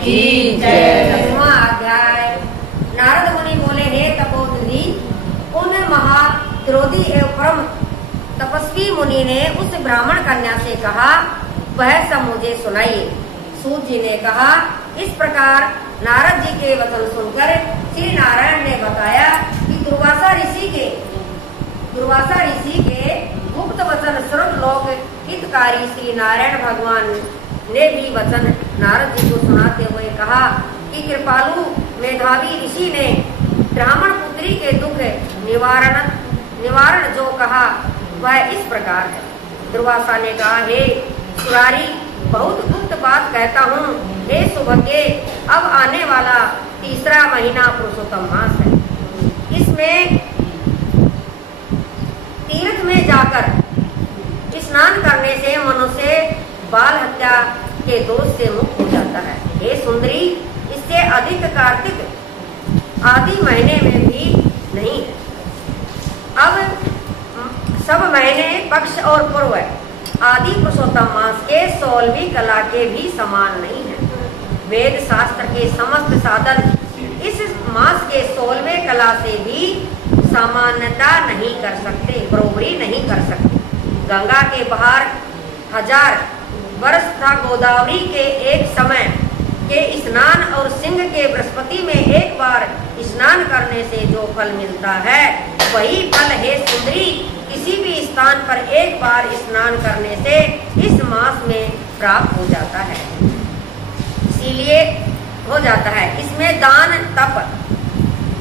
की जय। 10वां अध्याय। नारद मुनि बोले, हे तपोधनी, उन महाक्रोधी एवं परम तपस्वी मुनि ने उस ब्राह्मण कन्या से कहा, वह सब मुझे सुनाइए। सूत जी ने कहा, इस प्रकार नारद जी के वचन सुनकर श्री नारायण ने बताया कि दुर्वासा ऋषि के गुप्त वचन सर्वलोक हितकारी श्री नारायण भगवान ने भी वचन नारद जी को सुनाते हुए कहा कि कृपालु मेधावी ऋषि ने ब्राह्मण पुत्री के दुख निवारण जो कहा वह इस प्रकार है। दुर्वासा ने कहा, हे सुरारी, बहुत गुप्त बात कहता हूँ। हे सुभगे, अब आने वाला तीसरा महीना पुरुषोत्तम मास है। इसमें तीर्थ में जाकर स्नान करने से मनुष्य बाल हत्या के दोष से मुक्त हो जाता है। हे सुंदरी, इससे अधिक कार्तिक आदि महीने में भी नहीं है। अब सब महीने पक्ष और पूर्व आदि पुरुषोत्तम मास के 16वीं कला के भी समान नहीं है। वेद शास्त्र के समस्त साधन इस मास के 16वें कला से भी सामान्यता नहीं कर सकते, बरोबरी नहीं कर सकते। गंगा के बाहर 1000 वर्ष था गोदावरी के एक समय के स्नान और सिंह के बृहस्पति में एक बार स्नान करने से जो फल मिलता है, वही फल हे सुंदरी किसी भी स्थान पर एक बार स्नान करने से इस मास में प्राप्त हो जाता है। इसीलिए हो जाता है। इसमें दान, तप,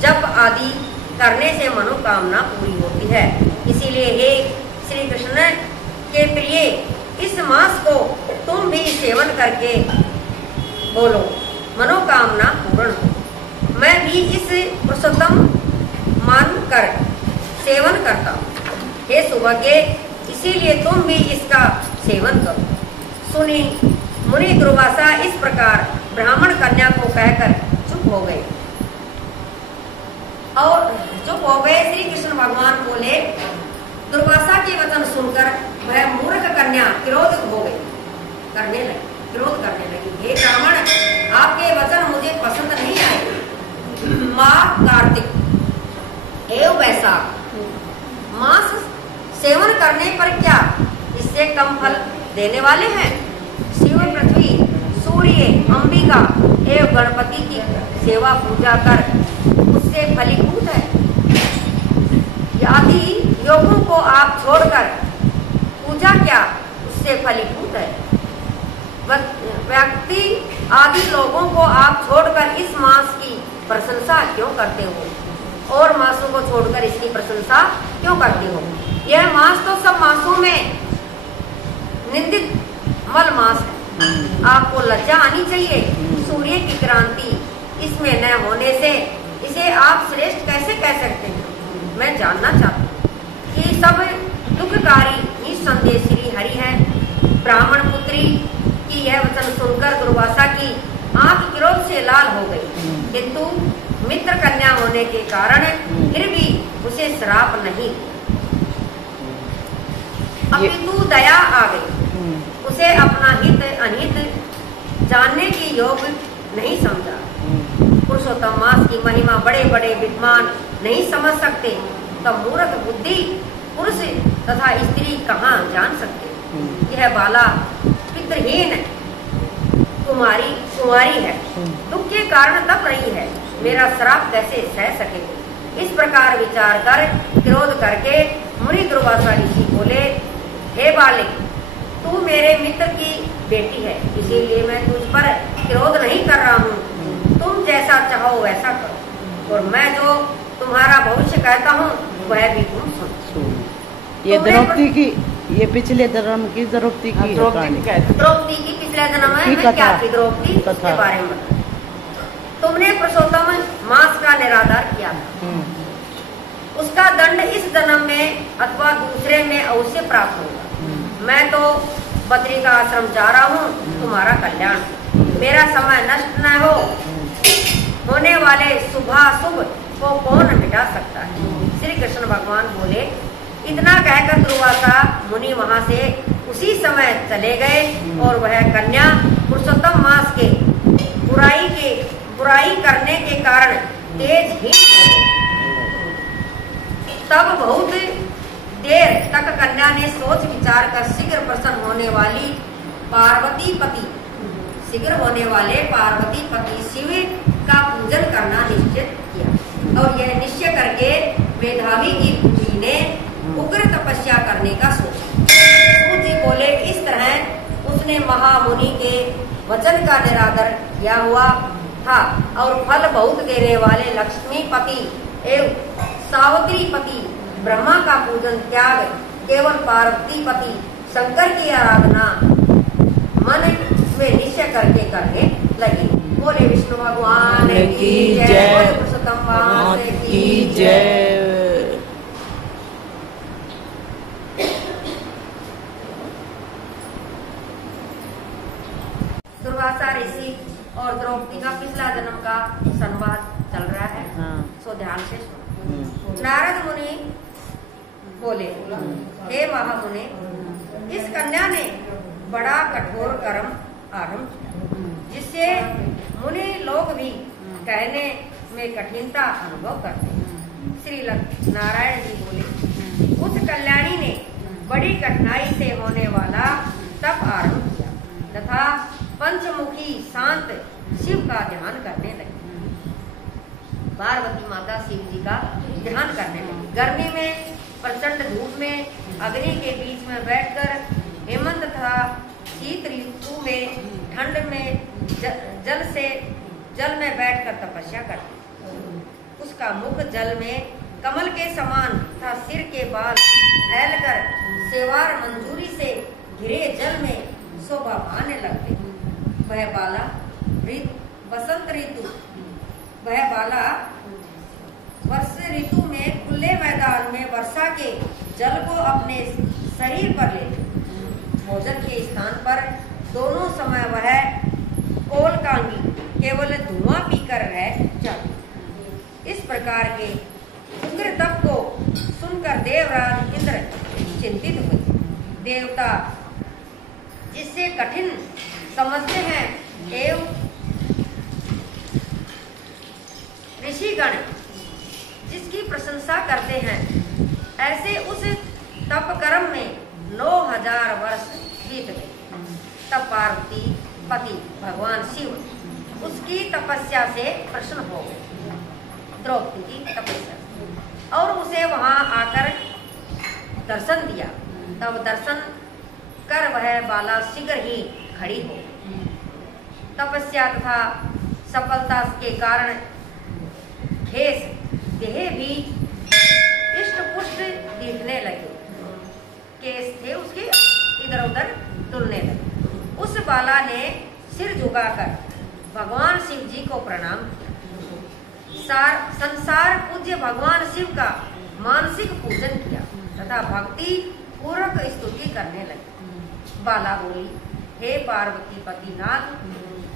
जप आदि करने से मनोकामना पूरी होती है। इसीलिए हे श्री कृष्ण के प्रिय, इस मास को तुम भी सेवन करके बोलो, मनोकामना पूर्ण हो। मैं भी इस पुरुषोत्तम मान कर सेवन करता हूँ। हे सुभगे, इसीलिए तुम भी इसका सेवन करो। सुनी मुनि दुर्वासा इस प्रकार ब्राह्मण कन्या को कहकर चुप हो गए। और चुप हो गए। श्री कृष्ण भगवान बोले, दुर्वासा के वचन सुनकर वह मूर्ख कन्या क्रोध हो गई, क्रोध करने लगी। हे ब्राह्मण, आपके वचन मुझे पसंद नहीं आए। माघ, कार्तिक एवं वैशाख मास सेवन करने पर क्या इससे कम फल देने वाले हैं? शिव, पृथ्वी, सूर्य, अंबिका एवं गणपति की सेवा पूजा कर उससे फलीभूत है। आदि योगों को आप छोड़कर पूजा क्या उससे फलीभूत है? व्यक्ति आदि लोगों को आप छोड़कर इस मास की प्रशंसा क्यों करते हो और मासों को छोड़कर इसकी प्रशंसा क्यों करते हो? यह मास तो सब मासों में निंदित मल मास है। आपको लज्जा आनी चाहिए। सूर्य की क्रांति इसमें न होने से इसे आप श्रेष्ठ कैसे कह सकते हैं? मैं जानना चाहता हूँ कि सब दुखकारी निस्संदेह श्री हरि है। ब्राह्मण पुत्री की यह वचन सुनकर दुर्वासा की आंख क्रोध से लाल हो गई, किंतु मित्र कन्या होने के कारण फिर भी उसे श्राप नहीं, अपितु दया आ गई। उसे अपना हित अनहित जानने की योग नहीं समझा। पुरुषोत्तम मास की महिमा बड़े बड़े विद्वान नहीं समझ सकते, तब मूर्ख बुद्धि पुरुष तथा स्त्री कहाँ जान सकते? यह बाला पितृहीन कुमारी है, दुख के कारण तप रही है, मेरा श्राप कैसे सह सके? इस प्रकार विचार कर क्रोध करके मुनि दुर्वासा ऋषि बोले, हे बालिक, तू मेरे मित्र की बेटी है, इसीलिए मैं तुझ पर क्रोध नहीं कर रहा हूँ। तुम जैसा चाहो वैसा करो, और मैं जो तुम्हारा भविष्य कहता हूँ वह भी तुम सुनो। ये द्रौपदी की, ये पिछले जन्म की द्रौपदी की द्रौपदी की पिछले जन्म में क्या थी द्रौपदी, उसके बारे में तुमने पुरुषोत्तम मास का निराधार किया था। उसका दंड इस जन्म में अथवा दूसरे में अवश्य प्राप्त होगा। मैं तो बद्री का आश्रम जा रहा हूँ, तुम्हारा कल्याण, मेरा समय नष्ट न हो। होने वाले शुभाशुभ को कौन मिटा सकता है? श्री कृष्ण भगवान बोले। इतना कहकर दुर्वासा मुनि वहां से उसी समय चले गए और वह कन्या पुरुषोत्तम मास के बुराई हीन हो गए। तब बहुत देर तक कन्या ने सोच विचार कर शीघ्र प्रसन्न होने वाले पार्वती पति शिव का पूजन करना निश्चित किया और यह निश्चय करके मेधावी की पुत्री ने उग्र तपस्या करने का सोचा। सूत जी बोले, इस तरह उसने महामुनि के वचन का निरादर किया हुआ था और फल बहुत देने वाले लक्ष्मीपति एवं सावित्री पति ब्रह्मा का पूजन त्याग केवल पार्वती पति शंकर की आराधना मन में निश्चय करके करने लगी। बोले विष्णु भगवान की जय, बोले पुरुषोत्तम भगवान की जय। दुर्वासा ऋषि और द्रौपदी का पिछला जन्म का संवाद चल रहा है। सो ध्यान से सुनो। नारद मुनि बोले, हे महामुनि, इस कन्या ने बड़ा कठोर कर्म आरंभ किया जिससे मुनि लोग भी कहने में कठिनता अनुभव करते हैं। श्री नारायण जी बोले, उस कल्याणी ने बड़ी कठिनाई से होने वाला तप आरंभ किया तथा पंचमुखी शांत शिव का ध्यान करने लगी। पार्वती माता शिव जी का ध्यान करने लगी। गर्मी में प्रचंड धूप में अग्नि के बीच में बैठकर, हेमंत तथा शीत ऋतु में ठंड में जल में बैठकर तपस्या करती। उसका मुख जल में कमल के समान तथा सिर के बाल फैलकर सेवार मंजूरी से घिरे जल में शोभा पाने लगते। वह बाला वर्ष ऋतु में खुले मैदान में वर्षा के जल को अपने शरीर पर लेते। भोजन के स्थान पर दोनों समय वह कोलकांगी केवल धुआं पीकर रह जाती। इस प्रकार के उग्र तप को सुनकर देवराज इंद्र चिंतित हुए। देवता जिससे कठिन समझते हैं एवं ऋषिगण जिसकी प्रशंसा करते हैं, ऐसे उस तप कर्म में 9000 वर्ष बीत गए। तब पार्वती पति भगवान शिव उसकी तपस्या से प्रसन्न हो गए, द्रौपदी की तपस्या, और उसे वहां आकर दर्शन दिया। तब दर्शन कर वह बाला शीघ्र ही खड़ी हो। तपस्या तथा सफलता के कारण खेस देह भी इष्ट पुष्ट दिखने लगे। केस थे उसके इधर उधर तुलने लगे। उस बाला ने सिर झुकाकर भगवान शिव जी को प्रणाम किया। संसार पूज्य भगवान शिव का मानसिक पूजन किया तथा भक्ति पूर्वक स्तुति करने लगे। बाला बोली, हे पार्वती पतिनाथ,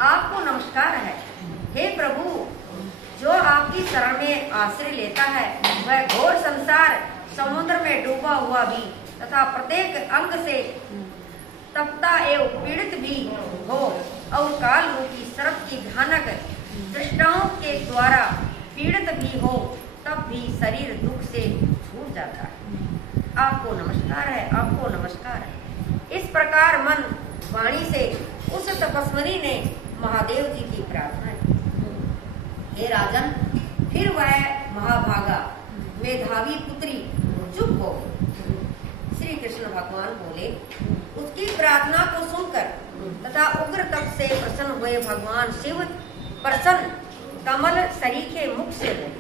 आपको नमस्कार है। हे प्रभु, जो आपकी शरण में आश्रय लेता है वह घोर संसार समुद्र में डूबा हुआ भी तथा प्रत्येक अंग से तपता एवं पीड़ित भी हो और काल रूपी सर्प की भयानक दृष्टाओं के द्वारा पीड़ित भी हो, तब भी शरीर दुख से छूट जाता है। आपको नमस्कार है, आपको नमस्कार है। इस प्रकार मन वाणी से उस तपस्विनी ने महादेव जी की प्रार्थना की। हे राजन, फिर वह महाभागा मेधावी पुत्री चुप हो गई। श्री कृष्ण भगवान बोले, उसकी प्रार्थना को सुनकर तथा उग्र तप से प्रसन्न हुए भगवान शिव प्रसन्न कमल सरीखे मुख से बोले।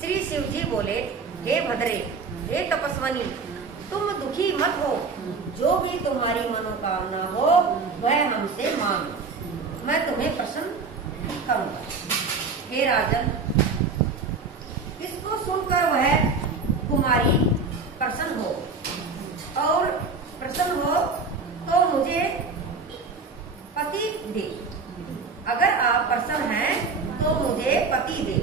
श्री शिव जी बोले, हे भद्रे, हे तपस्वनी, तुम दुखी मत हो। जो भी तुम्हारी मनोकामना हो वह हमसे मांगो, मैं तुम्हें प्रसन्न करूंगा। हे राजन, इसको सुनकर वह कुमारी प्रसन्न हो और प्रसन्न हो तो मुझे पति दे। अगर आप प्रसन्न हैं तो मुझे पति दे,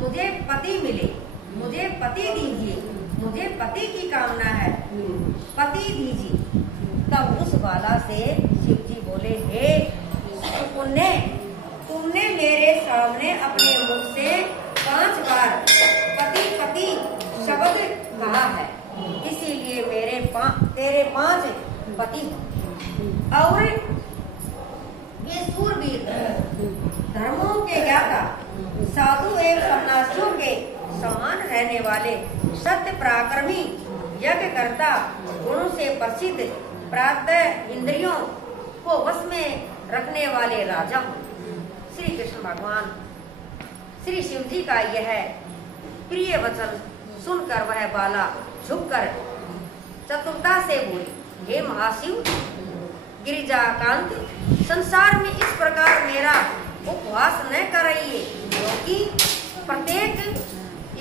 मुझे पति मिले, मुझे पति दीजिए, मुझे पति की कामना है, पति दीजिए। तब उस बाला से शिव जी बोले, हे पुण्य, तुमने मेरे सामने अपने मुख से 5 बार पति पति शब्द कहा है, इसीलिए तेरे 5 पति हैं। और ये सूरवीर धर्मों के ज्ञाता साधु एवं सन्यासियों के समान रहने वाले सत्य पराक्रमी यज्ञ करता गुणों से प्रसिद्ध प्रातः इंद्रियों को वश में रखने वाले राजा हूँ। श्री कृष्ण भगवान श्री शिव जी का यह प्रिय वचन सुनकर वह बाला झुककर चतुरता से बोली, हे महाशिव गिरिजाकांत, संसार में इस प्रकार मेरा उपवास न कराइए, क्योंकि प्रत्येक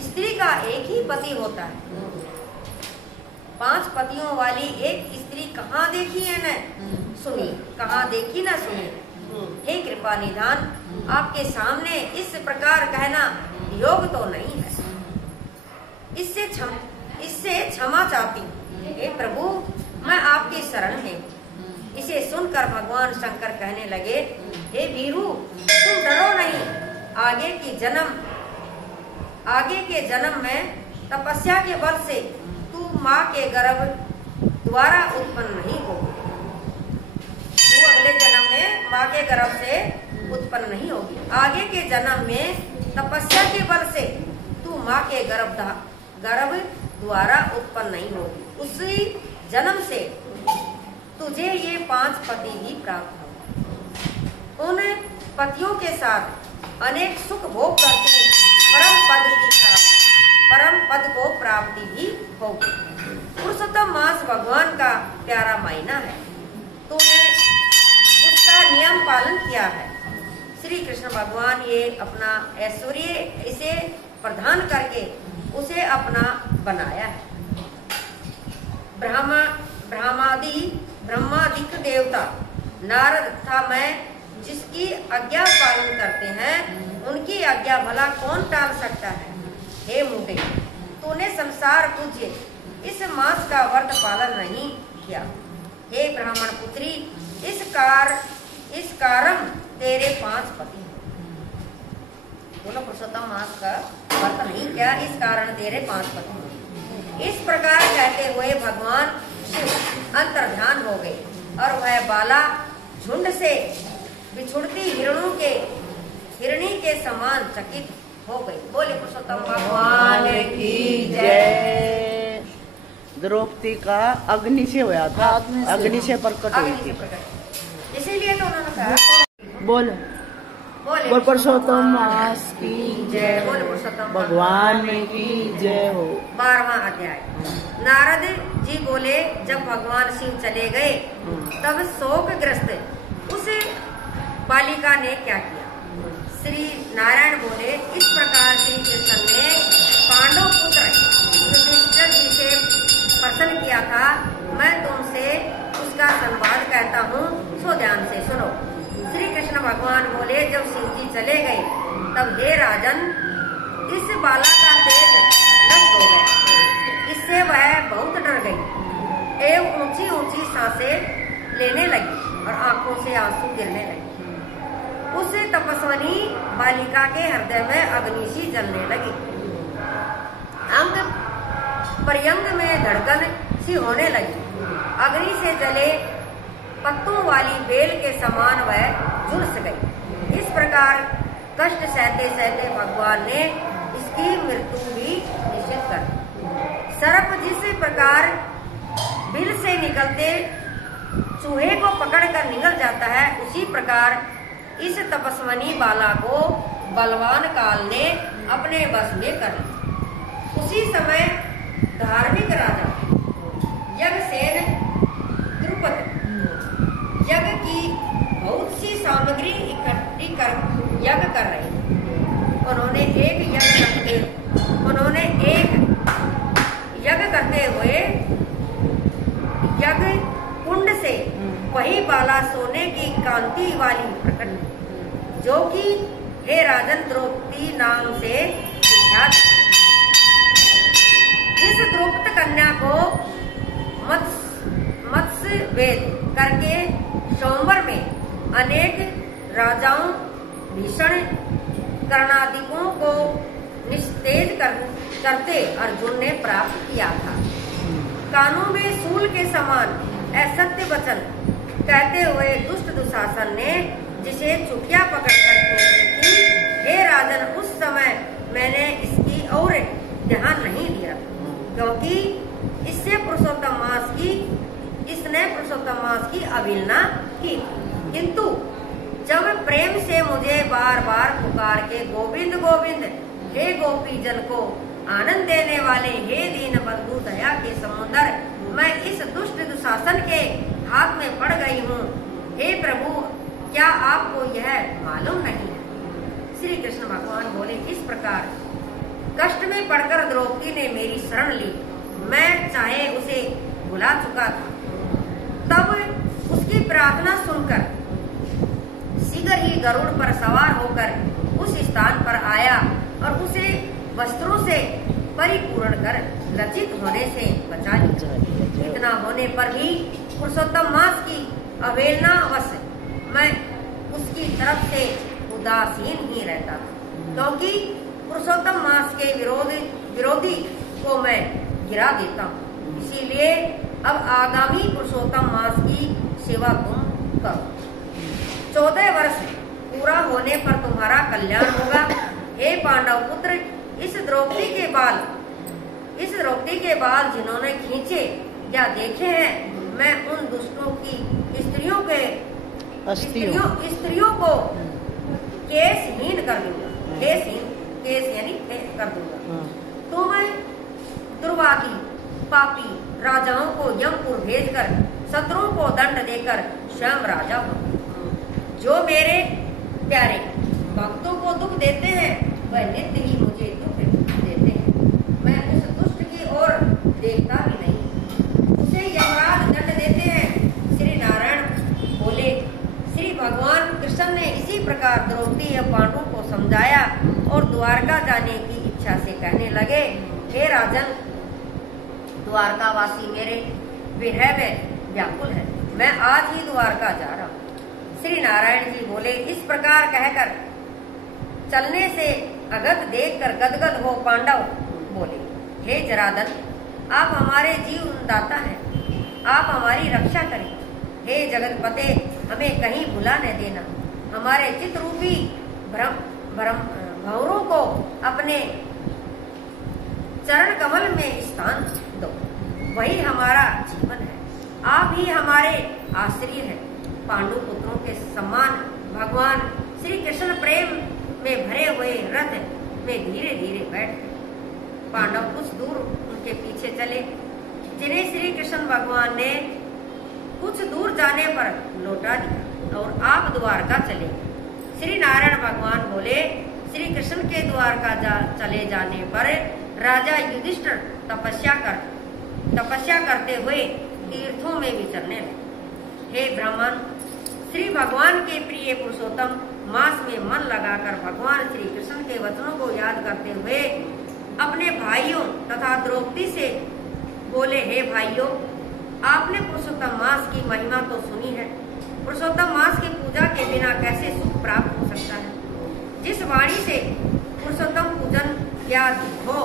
स्त्री का एक ही पति होता है। 5 पतियों वाली एक स्त्री कहाँ देखी है न सुनी, कहाँ देखी न सुनी। हे कृपा निधान, आपके सामने इस प्रकार कहना योग तो नहीं है, इससे क्षमा चाहती हूँ। हे प्रभु, मैं आपकी शरण है। इसे सुनकर भगवान शंकर कहने लगे, हे वीरू, तुम डरो नहीं, आगे के जन्म में तपस्या के बल से तू माँ के गर्भ द्वारा उत्पन्न नहीं होगी। तू अगले जन्म में माँ के गर्भ से उत्पन्न नहीं होगी। आगे के जन्म में तपस्या के बल से तू माँ के गर्भ द्वारा उत्पन्न नहीं होगी। उसी जन्म से तुझे ये 5 पति ही प्राप्त होंगे। उन पतियों के साथ अनेक सुख भोग करके परम पद को प्राप्ति भी होगी। पुरुषोत्तम मास भगवान का प्यारा महीना है, तूने उसका नियम पालन किया है। श्री कृष्ण भगवान ये अपना ऐश्वर्य इसे प्रदान करके उसे अपना बनाया है। ब्रह्मादिक देवता नारद तथा मैं जिसकी आज्ञा पालन करते हैं, उनकी आज्ञा भला कौन टाल सकता है। हे मूढ़े, तूने संसार पूज्य इस मास का व्रत पालन नहीं किया। हे ब्राह्मण पुत्री, इस कारण तेरे 5 पति हैं। बोलो, पुरुषोत्तम मास का व्रत नहीं किया, इस कारण तेरे 5 पति हैं। इस प्रकार कहते हुए भगवान शिव अंतर्ध्यान हो गए और वह बाला झुंड से बिछुड़ती हिरणी के समान चकित हो गई। बोले पुरुषोत्तम भगवान की जय। द्रौपदी का अग्नि से हुआ था, अग्नि से प्रकट हुई थी, इसीलिए तो उन्होंने कहा बोल पुरुषोत्तम मास की जय, बोले पुरुषोत्तम भगवान की जय हो। 12वां अध्याय। नारद जी बोले, जब भगवान शिव चले गए तब शोकग्रस्त उस बालिका ने क्या किया। श्री नारायण बोले, इस प्रकार श्री कृष्ण ने पांडव पुत्र युधिष्ठिर जी से प्रश्न किया था, मैं तुमसे उसका संवाद कहता हूँ, सो ध्यान से सुनो। श्री कृष्ण भगवान बोले, जब शिव जी चले गए तब हे राजन, इस बाला का तेज नष्ट हो गया। इससे वह बहुत डर गई एवं ऊंची ऊंची सांसें लेने लगी और आंखों से आंसू गिरने लगे। उस तपस्विनी बालिका के हृदय में अग्नि सी जलने लगी। अंग पर्यंग में धड़कन सी होने लगी। अग्नि से जले पत्तों वाली बेल के समान वह झुलस गई। इस प्रकार कष्ट सहते सहते भगवान ने इसकी मृत्यु भी निश्चित कर दी। सर्प जिस प्रकार बिल से निकलते चूहे को पकड़कर निगल जाता है, उसी प्रकार इस तपस्विनी बाला को बलवान काल ने अपने बस में कर लिया। उसी समय धार्मिक राजा यज्ञसेन द्रुपद यज्ञ की बहुत सी सामग्री इकट्ठी कर यज्ञ कर रहे थे। उन्होंने एक यज्ञ करते हुए यज्ञ कुंड से वही बाला सोने की कांति वाली प्रकट, जो कि हे राजन द्रौपदी नाम से विख्यात। इस द्रौपद कन्या को मत्स्य वेद करके स्वयंवर में अनेक राजाओं भीषण कर्णादिकों को निस्तेज करते अर्जुन ने प्राप्त किया था। कानों में सूल के समान असत्य वचन कहते हुए दुष्ट दुशासन ने जिसे चुटिया पकड़कर खींची थी, हे राजन, उस समय मैंने इसकी और ध्यान नहीं दिया, क्योंकि इसने पुरुषोत्तम मास की अवहेलना की। किंतु जब प्रेम से मुझे बार बार पुकार के गोविंद गोविंद, हे गोपी जन को आनंद देने वाले, हे दीन बंधु दया के समुद्र, मैं इस दुष्ट दुशासन के हाथ में पड़ गई हूँ। हे प्रभु, क्या आपको यह मालूम नहीं है? श्री कृष्ण भगवान बोले, इस प्रकार कष्ट में पड़कर द्रौपदी ने मेरी शरण ली। मैं चाहे उसे बुला चुका था, तब उसकी प्रार्थना सुनकर शीघ्र ही गरुड़ पर सवार होकर उस स्थान पर आया और उसे वस्त्रों से परिपूर्ण कर लज्जित होने से बचा लिया। इतना होने पर भी पुरुषोत्तम मास की अवहेलनावश मैं उसकी तरफ से उदासीन ही रहता था, क्योंकि पुरुषोत्तम मास के विरोधी को मैं गिरा देता हूँ। इसीलिए अब आगामी पुरुषोत्तम मास की सेवा तुम करो। 14 वर्ष पूरा होने पर तुम्हारा कल्याण होगा। हे पांडव पुत्र, इस द्रौपदी के बाल जिन्होंने खींचे या देखे हैं, मैं उन दुष्टों की स्त्रियों को केसहीन कर दूंगा। केस यानी कर दूंगा। तुम दुर्वादी पापी राजाओं को यमपुर भेजकर शत्रुओं को दंड देकर स्वयं राजा हो। जो मेरे प्यारे भक्तों को दुख देते हैं, वह नित्य ही मुझे दुख देते हैं। मैं उस दुष्ट की ओर देखता भी नहीं, उसे यमराज दंड देते हैं। श्री नारायण बोले, श्री भगवान कृष्ण ने इसी प्रकार द्रौपदी या पांडवों को समझाया और द्वारका जाने की इच्छा से कहने लगे, हे राजन, द्वारकावासी मेरे विरह में व्याकुल है। मैं आज ही द्वारका जा रहा हूँ। श्री नारायण जी बोले, इस प्रकार कहकर चलने से अगत देखकर गदगद हो पांडव बोले, हे जरादन, आप हमारे जीवनदाता हैं, आप हमारी रक्षा करें। हे जगतपते, हमें कहीं भुला न देना। हमारे चित्रूपी भंवरों को अपने चरण कमल में स्थान दो, वही हमारा जीवन है। आप ही हमारे आश्रय हैं। पांडु पुत्रों के समान भगवान श्री कृष्ण प्रेम में भरे हुए रथ में धीरे धीरे बैठ गए। पांडव कुछ दूर उनके पीछे चले, जिन्हें श्री कृष्ण भगवान ने कुछ दूर जाने पर लौटा दिया और आप द्वारका चले। श्री नारायण भगवान बोले, श्री कृष्ण के द्वारका चले जाने पर राजा युधिष्ठिर तपस्या करते हुए तीर्थों में विचरने लगे। हे ब्राह्मण, श्री भगवान के प्रिय पुरुषोत्तम मास में मन लगाकर भगवान श्री कृष्ण के वचनों को याद करते हुए अपने भाइयों तथा द्रौपदी से बोले, हे भाइयों, आपने पुरुषोत्तम मास की महिमा तो सुनी है। पुरुषोत्तम मास की पूजा के बिना कैसे सुख प्राप्त हो सकता है? जिस वाणी से पुरुषोत्तम पूजन या हो,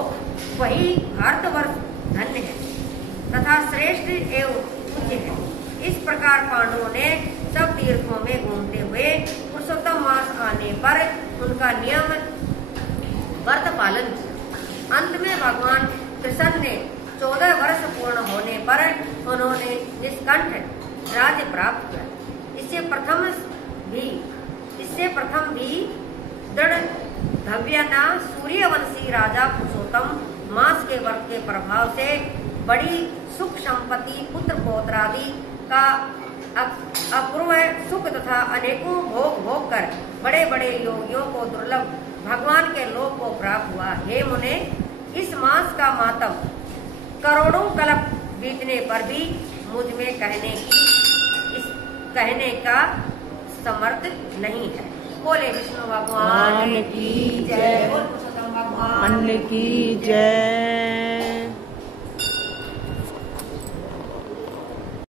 वही भारतवर्ष धन्य है तथा श्रेष्ठ एवं पूज्य है। इस प्रकार पांडवों ने सब तीर्थों में घूमते हुए पुरुषोत्तम मास आने पर उनका नियम व्रत पालन किया। अंत में भगवान कृष्ण ने 14 वर्ष पूर्ण होने पर उन्होंने निष्कंठ राज्य प्राप्त किया। इससे प्रथम भी दृढ़ धव्यता सूर्यवंशी राजा पुरुषोत्तम मास के व्रत के प्रभाव से बड़ी सुख संपत्ति, पुत्र पौत्रादि का अपूर्व सुख तथा अनेकों भोग कर बड़े बड़े योगियों को दुर्लभ भगवान के लोक को प्राप्त हुआ। हे मुने, इस मास का मातम करोड़ों कल्प बीतने पर भी मुझ में कहने का समर्थ नहीं है। बोले विष्णु भगवान की जय, बोल पुरुषोत्तम भगवान की जय।